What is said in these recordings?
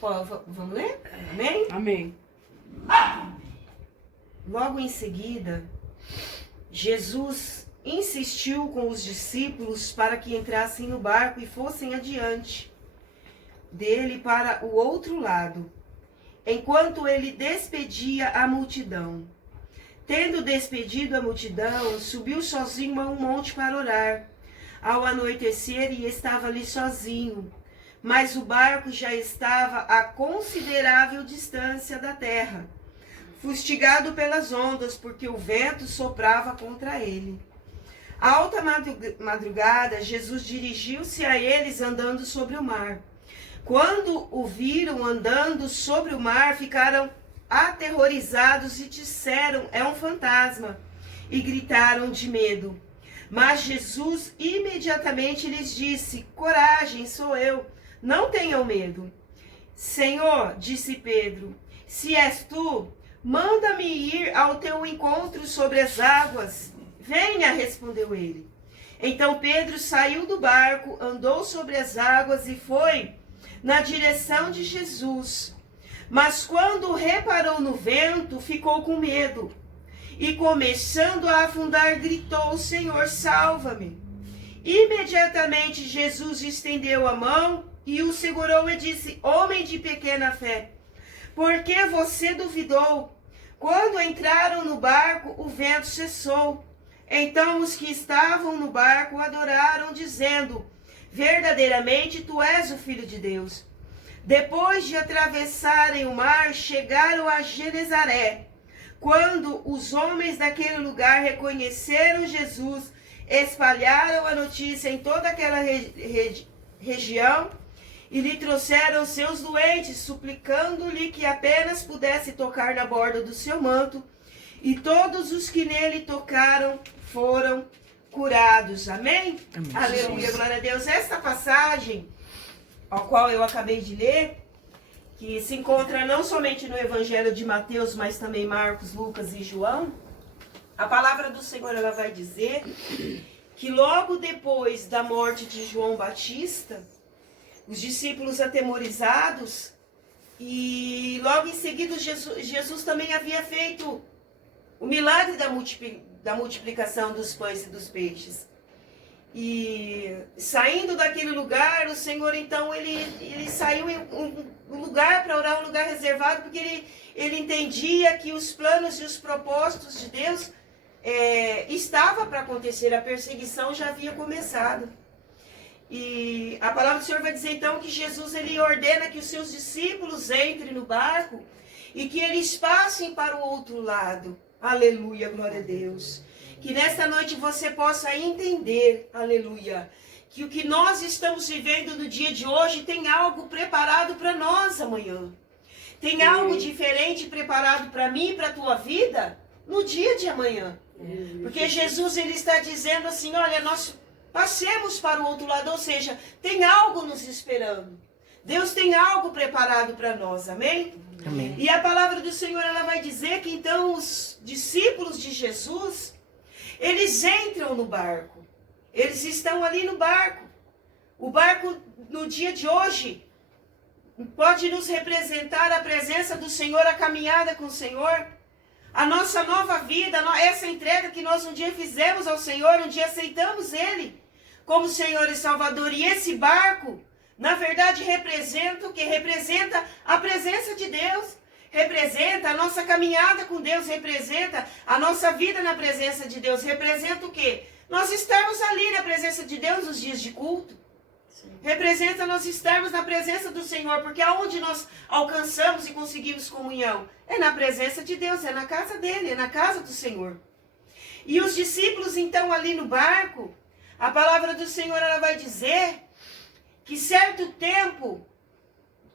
Pô, vamos ler? Amém? Amém. Logo em seguida, Jesus insistiu com os discípulos para que entrassem no barco e fossem adiante dele para o outro lado, enquanto ele despedia a multidão. Tendo despedido a multidão, subiu sozinho a um monte para orar. Ao anoitecer, e estava ali sozinho, mas o barco já estava a considerável distância da terra, fustigado pelas ondas, porque o vento soprava contra ele. À alta madrugada, Jesus dirigiu-se a eles andando sobre o mar. Quando o viram andando sobre o mar, ficaram aterrorizados e disseram: é um fantasma, e gritaram de medo. Mas Jesus imediatamente lhes disse: coragem, sou eu, não tenham medo. Senhor, disse Pedro, se és tu, manda-me ir ao teu encontro sobre as águas. Venha, respondeu ele. Então Pedro saiu do barco, andou sobre as águas e foi na direção de Jesus. Mas quando reparou no vento, ficou com medo. E começando a afundar, gritou: Senhor, salva-me. Imediatamente Jesus estendeu a mão e o segurou e disse: homem de pequena fé, por que você duvidou? Quando entraram no barco, o vento cessou. Então os que estavam no barco adoraram, dizendo: verdadeiramente tu és o Filho de Deus. Depois de atravessarem o mar, chegaram a Genezaré. Quando os homens daquele lugar reconheceram Jesus, espalharam a notícia em toda aquela região e lhe trouxeram seus doentes, suplicando-lhe que apenas pudesse tocar na borda do seu manto, e todos os que nele tocaram foram curados. Amém? Amém. Aleluia, Jesus. glória a Deus. Esta passagem, ao qual eu acabei de ler, que se encontra não somente no Evangelho de Mateus, mas também Marcos, Lucas e João, a palavra do Senhor ela vai dizer que logo depois da morte de João Batista, os discípulos atemorizados, e logo em seguida Jesus também havia feito o milagre da multiplicação dos pães e dos peixes. E saindo daquele lugar, o Senhor então, ele saiu em um lugar para orar, um lugar reservado, porque ele entendia que os planos e os propósitos de Deus estava para acontecer, a perseguição já havia começado. E a palavra do Senhor vai dizer então que Jesus ele ordena que os seus discípulos entrem no barco e que eles passem para o outro lado. Aleluia, glória a Deus. Que nesta noite você possa entender, aleluia, que o que nós estamos vivendo no dia de hoje tem algo preparado para nós amanhã. Tem algo diferente preparado para mim e para a tua vida no dia de amanhã. Porque Jesus ele está dizendo assim, olha, nós passemos para o outro lado, ou seja, tem algo nos esperando. Deus tem algo preparado para nós, amém? Amém. E a palavra do Senhor ela vai dizer que então os discípulos de Jesus, eles entram no barco. Eles estão ali no barco. O barco no dia de hoje pode nos representar a presença do Senhor, a caminhada com o Senhor, a nossa nova vida, essa entrega que nós um dia fizemos ao Senhor, um dia aceitamos Ele como Senhor e Salvador. E esse barco, na verdade, representa o quê? Representa a presença de Deus, representa a nossa caminhada com Deus, representa a nossa vida na presença de Deus, representa o quê? Nós estarmos ali na presença de Deus nos dias de culto. Sim. Representa nós estarmos na presença do Senhor, porque aonde nós alcançamos e conseguimos comunhão? É na presença de Deus, é na casa dele, é na casa do Senhor. E os discípulos então ali no barco, a palavra do Senhor ela vai dizer que certo tempo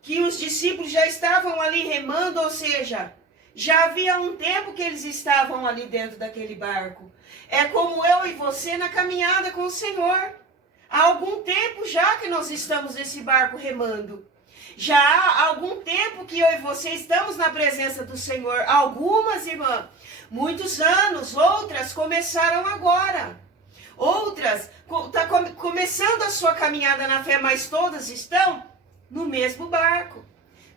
que os discípulos já estavam ali remando, ou seja, já havia um tempo que eles estavam ali dentro daquele barco. É como eu e você na caminhada com o Senhor. Há algum tempo já que nós estamos nesse barco remando. Já há algum tempo que eu e você estamos na presença do Senhor. Algumas, irmã, muitos anos, outras começaram agora. outras estão começando a sua caminhada na fé, mas todas estão no mesmo barco.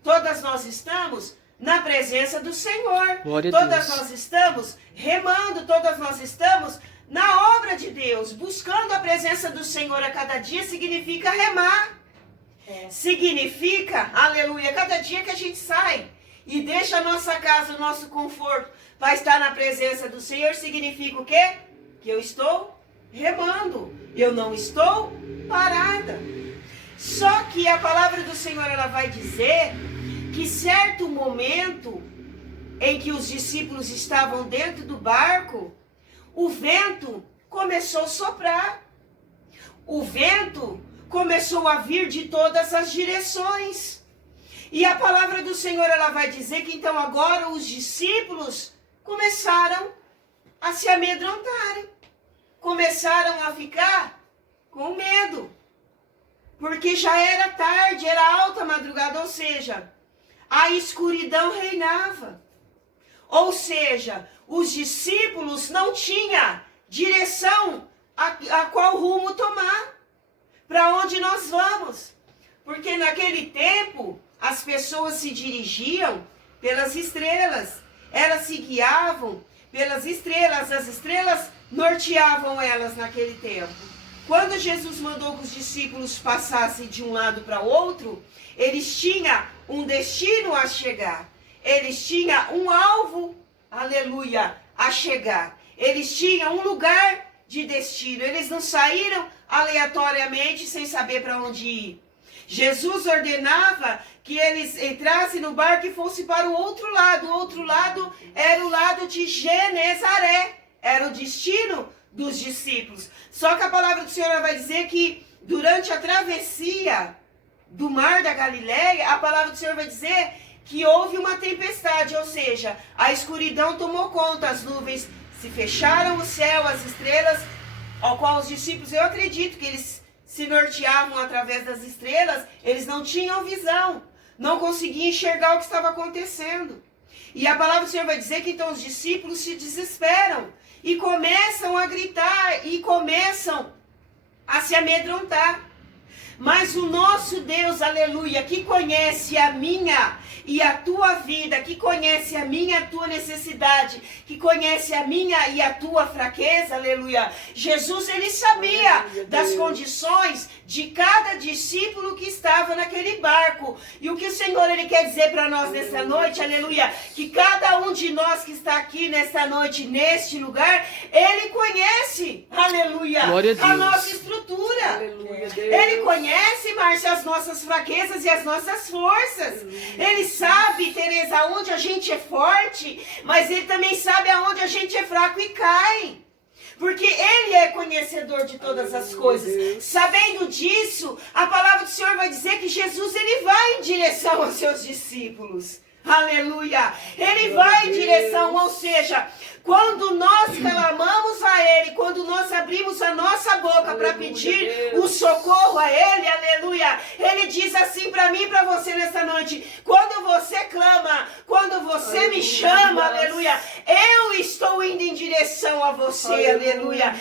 Todas nós estamos na presença do Senhor. Todas nós estamos remando, todas nós estamos na obra de Deus. Buscando a presença do Senhor a cada dia significa remar. Significa, aleluia, cada dia que a gente sai e deixa a nossa casa, o nosso conforto, para estar na presença do Senhor, significa o quê? Que eu estou remando, eu não estou parada. Só que a palavra do Senhor, ela vai dizer que certo momento em que os discípulos estavam dentro do barco, o vento começou a soprar. O vento começou a vir de todas as direções. E a palavra do Senhor, ela vai dizer que então agora os discípulos começaram a se amedrontarem. Começaram a ficar com medo. Porque já era tarde, era alta madrugada, ou seja, a escuridão reinava. Ou seja, os discípulos não tinham direção a qual rumo tomar. Para onde nós vamos? Porque naquele tempo as pessoas se dirigiam pelas estrelas. Elas se guiavam pelas estrelas. As estrelas norteavam elas naquele tempo. Quando Jesus mandou que os discípulos passassem de um lado para o outro, eles tinham um destino a chegar. Eles tinham um alvo, aleluia, a chegar. Eles tinham um lugar de destino. Eles não saíram aleatoriamente sem saber para onde ir. Jesus ordenava que eles entrassem no barco e fossem para o outro lado. O outro lado era o lado de Genezaré. Era o destino dos discípulos. Só que a palavra do Senhor vai dizer que durante a travessia do mar da Galileia, a palavra do Senhor vai dizer que houve uma tempestade, ou seja, a escuridão tomou conta, as nuvens se fecharam, o céu, as estrelas, ao qual os discípulos, eu acredito que eles se norteavam através das estrelas, eles não tinham visão, não conseguiam enxergar o que estava acontecendo. E a palavra do Senhor vai dizer que então os discípulos se desesperam e começam a gritar e começam a se amedrontar. Mas o nosso Deus, aleluia, que conhece a minha e a tua vida, que conhece a minha e a tua necessidade, que conhece a minha e a tua fraqueza, aleluia. Jesus, ele sabia das condições de cada discípulo que estava naquele barco. E o que o Senhor, ele quer dizer para nós nessa noite, aleluia, que cada um de nós que está aqui nesta noite, neste lugar, ele conhece, aleluia, a nossa estrutura. Aleluia, ele conhece, Márcia, as nossas fraquezas e as nossas forças. Ele sabe, Tereza, aonde a gente é forte, mas ele também sabe aonde a gente é fraco e cai. Porque ele é conhecedor de todas as coisas. Sabendo disso, a palavra do Senhor vai dizer que Jesus, ele vai em direção aos seus discípulos. Aleluia! Ele vai em direção, ou seja, quando nós clamamos a Ele, quando nós abrimos a nossa boca para pedir o socorro a Ele, aleluia, Ele diz assim para mim e para você nessa noite, quando você clama, quando você me chama, aleluia, eu estou indo em direção a você, aleluia,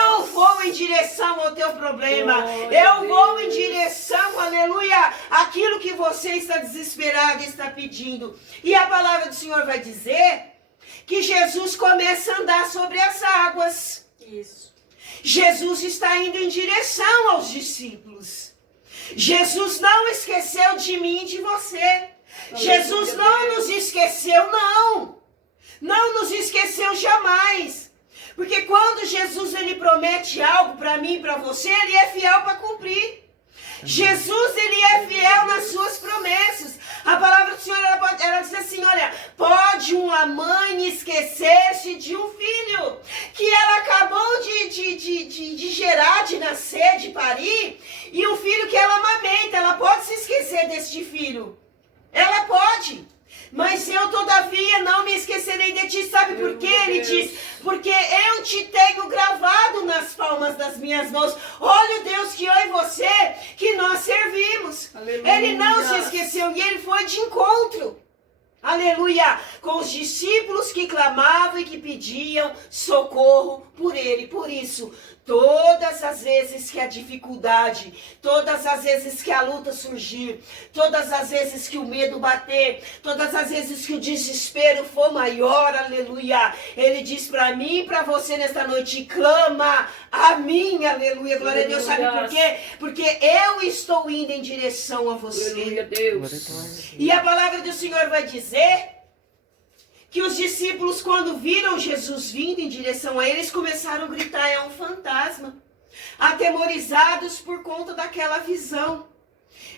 eu vou em direção ao teu problema, eu vou em direção, aleluia, aquilo que você está desesperado e está pedindo. E a palavra do Senhor vai dizer que Jesus começa a andar sobre as águas. Isso. Jesus está indo em direção aos discípulos. Jesus não esqueceu de mim e de você. Jesus não nos esqueceu, não. Não nos esqueceu jamais. Porque quando Jesus, ele promete algo para mim e para você, ele é fiel para cumprir. Jesus, ele é fiel nas suas promessas. A palavra do Senhor, ela diz assim, olha, pode uma mãe esquecer-se de um filho que ela acabou de gerar, de nascer, de parir, e o filho que ela amamenta, ela pode se esquecer deste filho. Ela pode. Mas eu, todavia, não me esquecerei de ti. Sabe por quê? Ele diz, porque eu te tenho gravado nas palmas das minhas mãos. Olha o Deus que eu e você, que nós servimos. Aleluia. Ele não se esqueceu e ele foi de encontro. Aleluia, com os discípulos que clamavam e que pediam socorro por ele. Por isso, Todas as vezes que a dificuldade, todas as vezes que a luta surgir, todas as vezes que o medo bater, todas as vezes que o desespero for maior, aleluia, ele diz para mim e para você nesta noite, clama a mim, aleluia, glória a Deus, sabe por quê? Porque eu estou indo em direção a você. Aleluia, Deus. E a palavra do Senhor vai dizer que os discípulos, quando viram Jesus vindo em direção a eles, começaram a gritar, é um fantasma, atemorizados por conta daquela visão.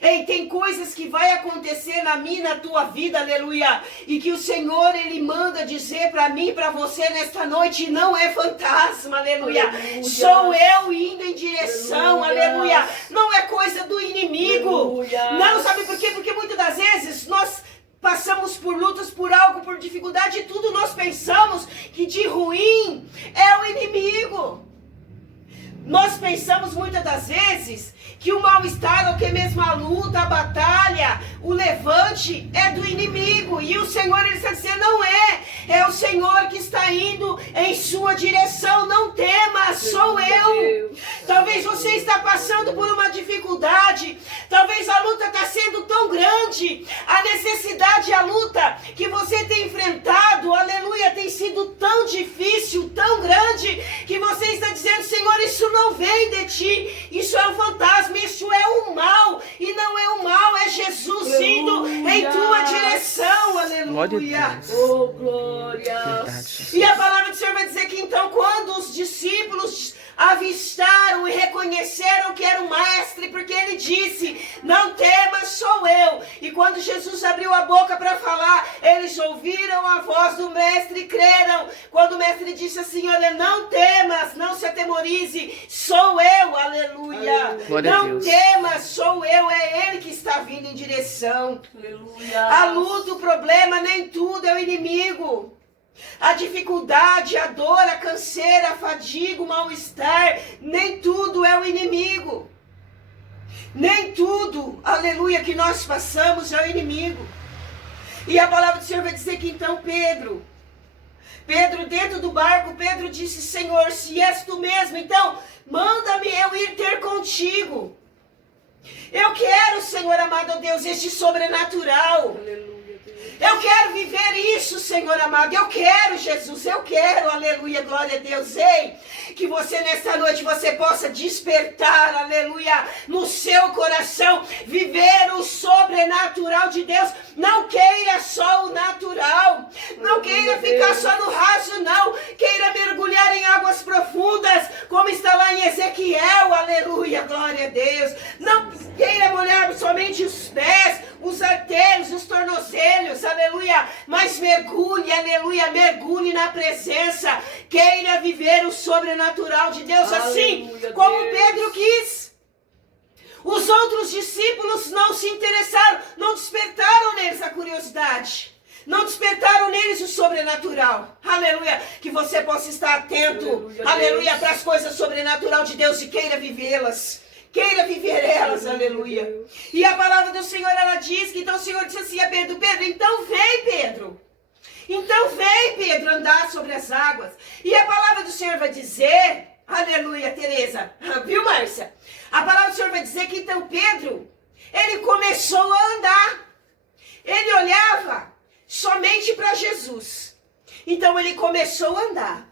Ei, tem coisas que vai acontecer na minha e na tua vida, aleluia, e que o Senhor, Ele manda dizer para mim e para você nesta noite, não é fantasma, aleluia, sou eu indo em direção, aleluia, não é coisa do inimigo, não, sabe por quê? Porque muitas das vezes nós passamos por lutas, por algo, por dificuldade, e tudo nós pensamos que de ruim é o inimigo. Nós pensamos muitas das vezes que o mal-estar, ou que mesmo a luta, a batalha, o levante é do inimigo. E o Senhor, Ele está dizendo, não é. É o Senhor que está indo em sua direção. Não tema, sou eu. Talvez você está passando por uma dificuldade. Talvez a luta está sendo tão grande. A necessidade, a luta que você tem enfrentado, aleluia, tem sido tão difícil, tão grande, que você está dizendo, Senhor, isso não vem de ti. Isso é um fantasma. Isso é o mal, e não é o mal, é Jesus indo em tua direção, aleluia. Oh, glória. E a palavra do Senhor vai dizer que então, quando os discípulos avistaram e reconheceram que era o mestre, porque ele disse, não temas, sou eu. E quando Jesus abriu a boca para falar, eles ouviram a voz do mestre e creram. Quando o mestre disse assim, olha, não temas, não se atemorize, sou eu, aleluia. Não temas, sou eu, é ele que está vindo em direção. Aleluia. A luta, o problema, nem tudo é o inimigo. A dificuldade, a dor, a canseira, a fadiga, o mal-estar, nem tudo é o inimigo. Nem tudo, aleluia, que nós passamos é o inimigo. E a palavra do Senhor vai dizer que então Pedro dentro do barco, Pedro disse, Senhor, se és tu mesmo, então manda-me eu ir ter contigo. Eu quero, Senhor amado Deus, este sobrenatural. Aleluia. Eu quero viver isso, Senhor amado. Eu quero, Jesus. Eu quero, aleluia, glória a Deus. Ei, que você nesta noite você possa despertar, aleluia, no seu coração, viver o sobrenatural de Deus. Não queira só o natural. Não queira ficar só no raso, não. Queira mergulhar em águas profundas, como está lá em Ezequiel, aleluia, glória a Deus. Não queira molhar somente os pés, os artérios, os tornozelos, aleluia, mas mergulhe, aleluia, mergulhe na presença, queira viver o sobrenatural de Deus, assim como Pedro quis. Os outros discípulos não se interessaram, não despertaram neles a curiosidade, não despertaram neles o sobrenatural, aleluia, que você possa estar atento, aleluia, para as coisas sobrenaturais de Deus e queira vivê-las. Queira viver elas, aleluia. E a palavra do Senhor, ela diz que então o Senhor disse assim a Pedro, então vem, Pedro. Então vem, Pedro, andar sobre as águas. E a palavra do Senhor vai dizer, aleluia, Tereza, viu, Márcia? A palavra do Senhor vai dizer que então Pedro, ele começou a andar. Ele olhava somente para Jesus. Então ele começou a andar.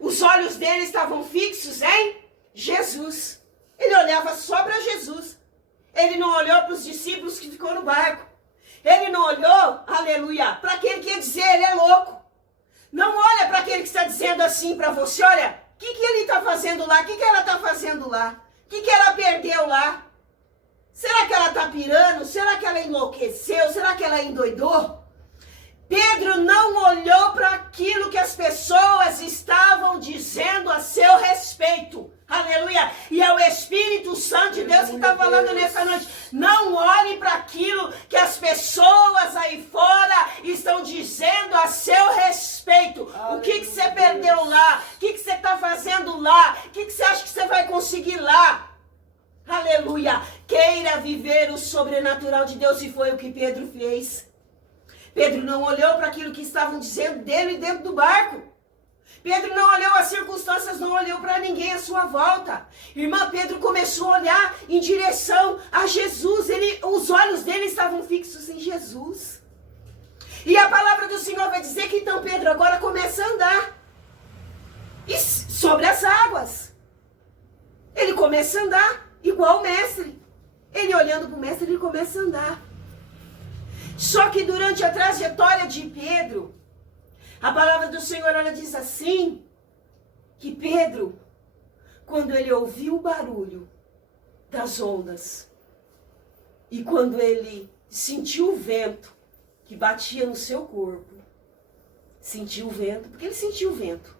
Os olhos dele estavam fixos em Jesus. Ele olhava só para Jesus. Ele não olhou para os discípulos que ficou no barco. Ele não olhou, aleluia, para aquele que ia dizer, ele é louco. Não olha para aquele que está dizendo assim para você, olha, o que ele está fazendo lá? O que ela está fazendo lá? O que ela perdeu lá? Será que ela está pirando? Será que ela enlouqueceu? Será que ela endoidou? Pedro não olhou para aquilo que as pessoas estavam dizendo a seu respeito. Aleluia. E é o Espírito Santo de Deus que está falando nessa noite. Não olhe para aquilo que as pessoas aí fora estão dizendo a seu respeito. O que você perdeu lá? O que você está fazendo lá? O que você acha que você vai conseguir lá? Aleluia. Queira viver o sobrenatural de Deus, e foi o que Pedro fez. Pedro não olhou para aquilo que estavam dizendo dele dentro do barco. Pedro não olhou as circunstâncias, não olhou para ninguém à sua volta. Irmã, Pedro começou a olhar em direção a Jesus. Os olhos dele estavam fixos em Jesus. E a palavra do Senhor vai dizer que então Pedro agora começa a andar sobre as águas. Ele começa a andar igual o mestre. Ele olhando para o mestre, ele começa a andar. Só que durante a trajetória de Pedro, a palavra do Senhor, ela diz assim, que Pedro, quando ele ouviu o barulho das ondas, e quando ele sentiu o vento que batia no seu corpo, sentiu o vento, porque ele sentiu o vento.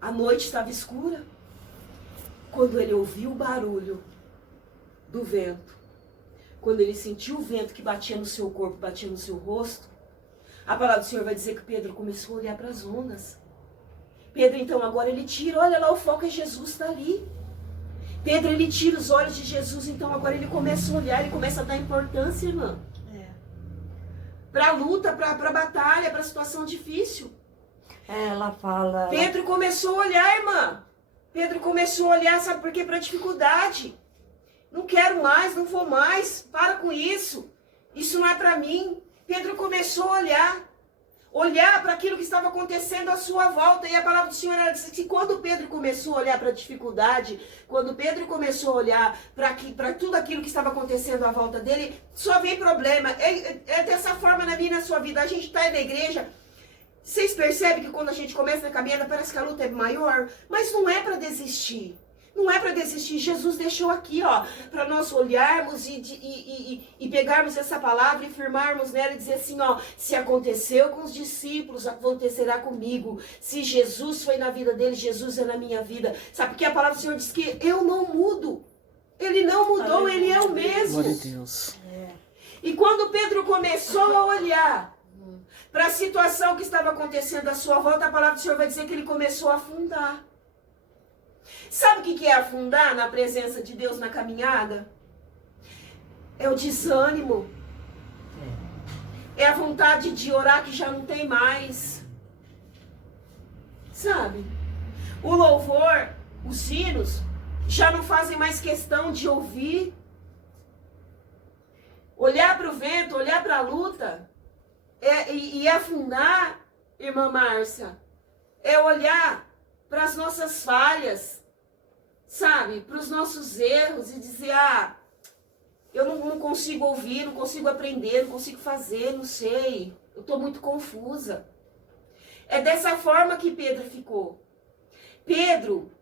A noite estava escura. Quando ele ouviu o barulho do vento, quando ele sentiu o vento que batia no seu corpo, batia no seu rosto, a palavra do Senhor vai dizer que Pedro começou a olhar para as ondas. Pedro, então, agora ele tira, olha lá, o foco é Jesus, está ali. Pedro, ele tira os olhos de Jesus, então agora ele começa a olhar, ele começa a dar importância, irmã. Para a luta, para a batalha, para a situação difícil. Ela fala... Pedro começou a olhar, irmã. Pedro começou a olhar, sabe por quê? Para a dificuldade. Não quero mais, não vou mais, para com isso. Isso não é para mim. Pedro começou a olhar para aquilo que estava acontecendo à sua volta. E a palavra do Senhor, ela disse que quando Pedro começou a olhar para a dificuldade, quando Pedro começou a olhar para tudo aquilo que estava acontecendo à volta dele, só vem problema. É dessa forma na minha e na sua vida. A gente está na igreja, vocês percebem que quando a gente começa na caminhada, parece que a luta é maior, mas não é para desistir. Não é para desistir. Jesus deixou aqui, ó, para nós olharmos e pegarmos essa palavra e firmarmos nela e dizer assim, ó, se aconteceu com os discípulos, acontecerá comigo. Se Jesus foi na vida dele, Jesus é na minha vida. Sabe porque a palavra do Senhor diz que eu não mudo. Ele não mudou, Aleluia. ele é o mesmo. Glória a Deus. E quando Pedro começou a olhar para a situação que estava acontecendo à sua volta, a palavra do Senhor vai dizer que ele começou a afundar. Sabe o que é afundar na presença de Deus na caminhada? É o desânimo. É a vontade de orar que já não tem mais. Sabe? O louvor, os hinos, já não fazem mais questão de ouvir. Olhar para o vento, olhar para a luta, e afundar, irmã Márcia, é olhar para as nossas falhas, sabe? Para os nossos erros e dizer, eu não consigo ouvir, não consigo aprender, não consigo fazer, não sei, eu estou muito confusa. É dessa forma que Pedro ficou. Pedro,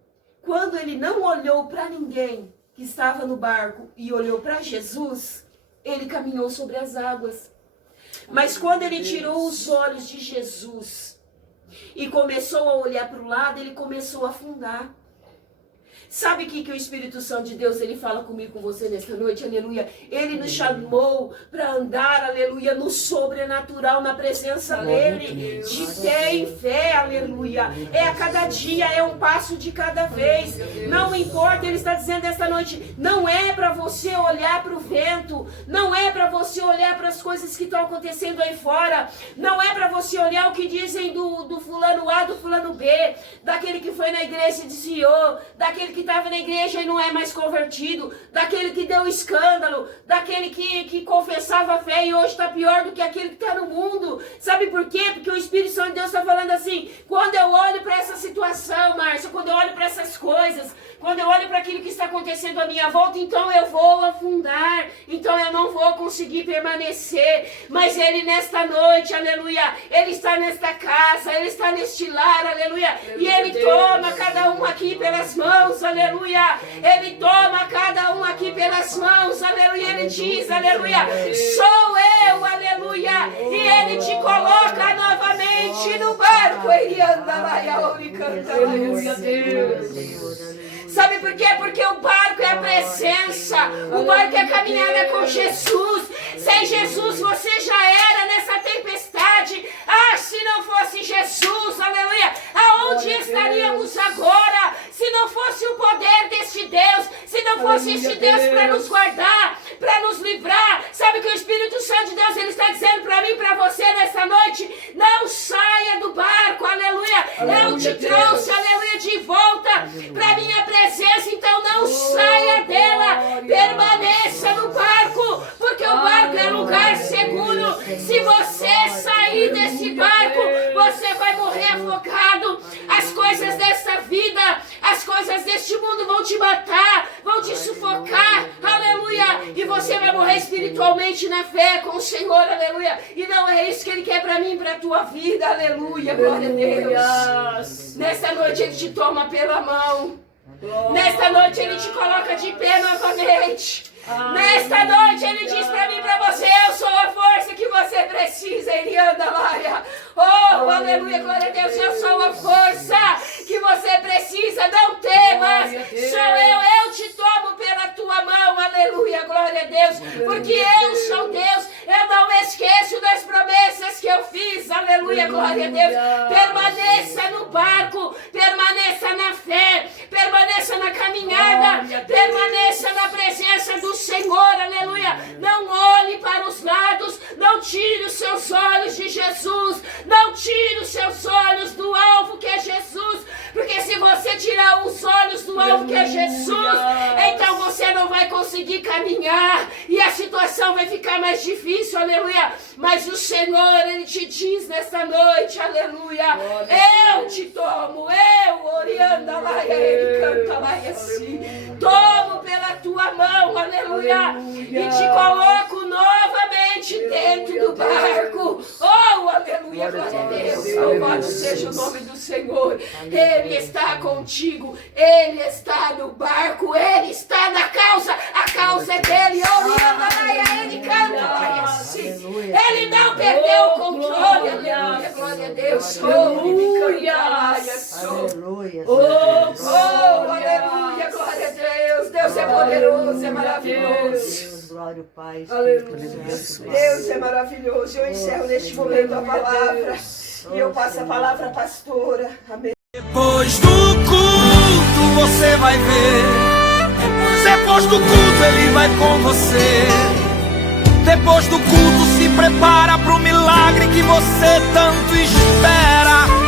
quando ele não olhou para ninguém que estava no barco e olhou para Jesus, ele caminhou sobre as águas. Mas quando ele tirou os olhos de Jesus e começou a olhar para o lado, ele começou a afundar. Sabe o que o Espírito Santo de Deus, ele fala comigo, com você nesta noite, aleluia? Ele nos chamou para andar, aleluia, no sobrenatural, na presença dele, de fé em fé, aleluia. É a cada dia, é um passo de cada vez. Não importa, ele está dizendo esta noite, não é para você olhar para o vento, não é para você olhar para as coisas que estão acontecendo aí fora, não é para você olhar o que dizem do fulano A, do fulano B, daquele que foi na igreja e desviou, daquele que estava na igreja e não é mais convertido, daquele que deu escândalo, daquele que confessava a fé e hoje está pior do que aquele que está no mundo. Sabe por quê? Porque o Espírito Santo de Deus está falando assim, quando eu olho para essa situação, Márcia, quando eu olho para essas coisas, quando eu olho para aquilo que está acontecendo à minha volta, então eu vou afundar, então eu não vou conseguir permanecer. Mas ele nesta noite, aleluia, ele está nesta casa, ele está neste lar, aleluia, e ele toma cada um aqui pelas mãos, aleluia, ele toma cada um aqui pelas mãos, aleluia, ele diz, aleluia, sou eu, aleluia, e ele te coloca novamente no barco, ele anda lá e a Ori canta, aleluia, Deus. Sabe por quê? Porque o barco é a presença, o barco é a caminhada com Jesus. Sem Jesus você já era nessa tempestade. Se não fosse Jesus, aleluia, aonde estaríamos agora? Se não fosse o poder deste Deus, se não fosse este Deus para nos guardar, para nos livrar. Sabe que o Espírito Santo de Deus, ele está dizendo para mim e para você nessa noite, não saia do barco, aleluia, Eu te trouxe, aleluia, de volta para minha presença. Então não saia dela. Permaneça no barco, porque o barco é lugar seguro. Se você sair desse barco, você vai morrer afogado. As coisas dessa vida, as coisas deste mundo vão te matar, vão te sufocar, aleluia. E você vai morrer espiritualmente na fé com o Senhor, aleluia. E não é isso que Ele quer para mim, para a tua vida, aleluia, glória a Deus. Nesta noite Ele te toma pela mão. Nesta noite Ele te coloca de pé novamente. Nesta noite Ele diz para mim, para você: eu sou a força que você precisa. Ele anda lá. Oh, aleluia, glória a Deus. Eu sou a força que você precisa. Não temas, sou eu te tomo pela tua mão, aleluia, glória a Deus. Porque eu sou Deus, eu não esqueço das promessas que eu fiz, aleluia, glória a Deus. Permaneça no barco, permaneça na fé, permaneça na caminhada, permaneça na presença do Senhor, aleluia. Não olhe para os lados, não tire os seus olhos de Jesus, não tire os seus olhos do alvo que é Jesus, porque se você tirar os olhos do alvo que é Jesus, então você não vai conseguir caminhar e a situação vai ficar mais difícil, aleluia. Mas o Senhor, Ele te diz nessa noite, aleluia, eu te tomo, orianda lá, Ele canta lá e assim, tomo pela tua mão, aleluia, e te coloco novamente dentro do barco. Oh, aleluia, glória a Deus, louvado seja o nome do Senhor. Ele está contigo, Ele está no barco, Ele está na causa, a causa é dele. Orianda lá, Ele canta lá e assim, Ele não perdeu o controle, aleluia, glória a Deus. Aleluia, aleluia, glória a Deus. Deus é poderoso, é maravilhoso. Glória ao Pai. Deus é maravilhoso. Eu encerro neste momento a palavra e eu passo a palavra à pastora. Amém. Depois do culto você vai ver. Depois do culto Ele vai com você. Depois do culto se prepara pro milagre que você tanto espera.